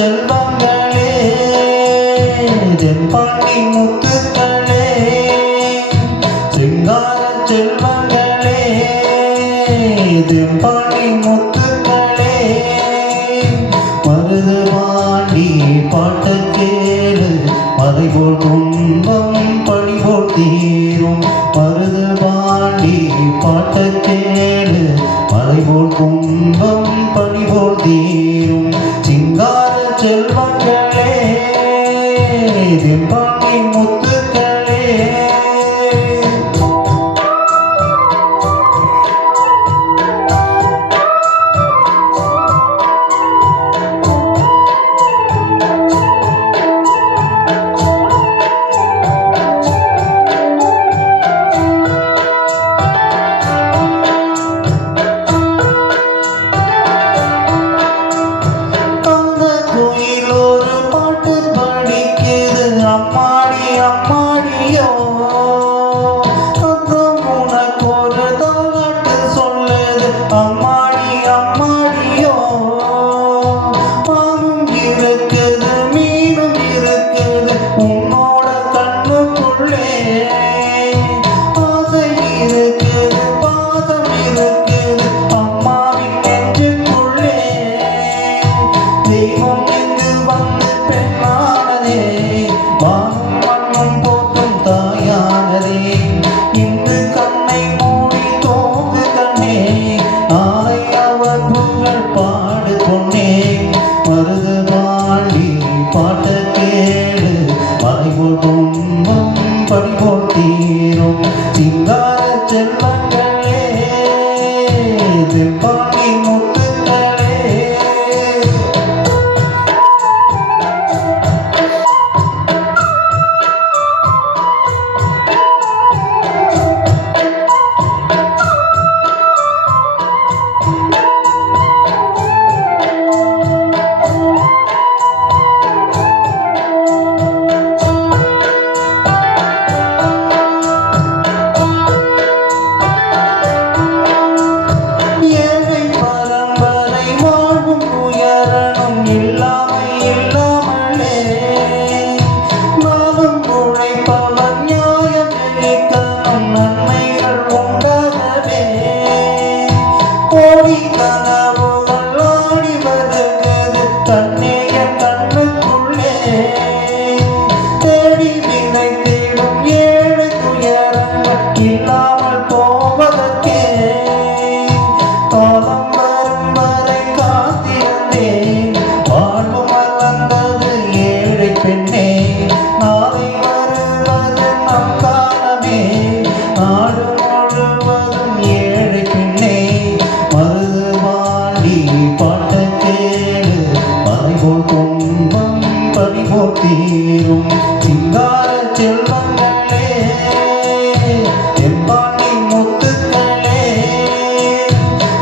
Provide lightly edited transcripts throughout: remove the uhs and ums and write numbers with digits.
செல்வங்களே தென்பாண்டி முத்துக்களே சிங்கார செல்வங்களே தென்பாண்டி முத்துக்களே மருதுபாண்டி பாட்டக் கேளு மறைபோல் துன்பம் பழிபோல் தீரும் மருதுபாண்டி பாட்டக் கேளு மறைபோல் துன்பம் பழிபோல் தீரும் சிங்கார செல்வங்களே தென்பாண்டி முத்துக்களே அம்மாடி அம்மாடியோ அக்கம் உனக்கு ஒரு தாலாட்டு சொல்லுது அம்மாடி அம்மாடியோ பாலும் இருக்குது மீனும் இருக்குது உன்னோட கண்ணுக்குள்ளே ஆசை இருக்குது பாசம் இருக்குது அம்மாவின் நெஞ்சுக்குள்ளே தெய்வம் இங்கு வந்து பெண்ணானதே வானும் மண்ணும் போற்றும் தாயானதே இன்று கண்ணை மூடி தோங்கு கண்ணே நாளை அவர் புகழ் பாடு பொன்னே மருதுபாண்டி பாட்டக் கேளு மறைபோல் துன்பம் பழிபோல் தீரும் சிங்கார செல்வங்களே தென்பாண்டி முத்துக்களே இல்லாமல் போவதற்கே காலம் வரும் வரை காத்திருந்தேன் வாழ்வு மலர்ந்தது ஏழை பெண்ணே நாளை வருவது நம் காலமே நாடு முழுவதும் ஏழை பெண்ணே மருதுபாண்டி பாட்டக் கேளு மறைபோல் துன்பம் பழிபோல் தீரும் சிங்கார செல்வங்களே தென்பாண்டி முத்துக்களே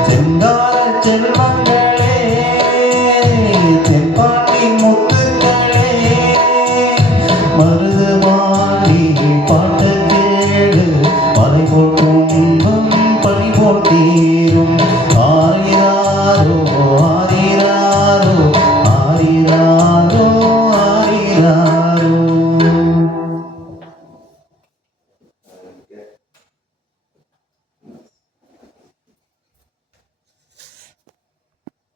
சிங்கார செல்வங்களே தென்பாண்டி முத்துக்களே மருதுபாண்டி பாட்டக் கேளு மறைபோல் துன்பம் பழிபோல் தீரும் ஆரிராரோ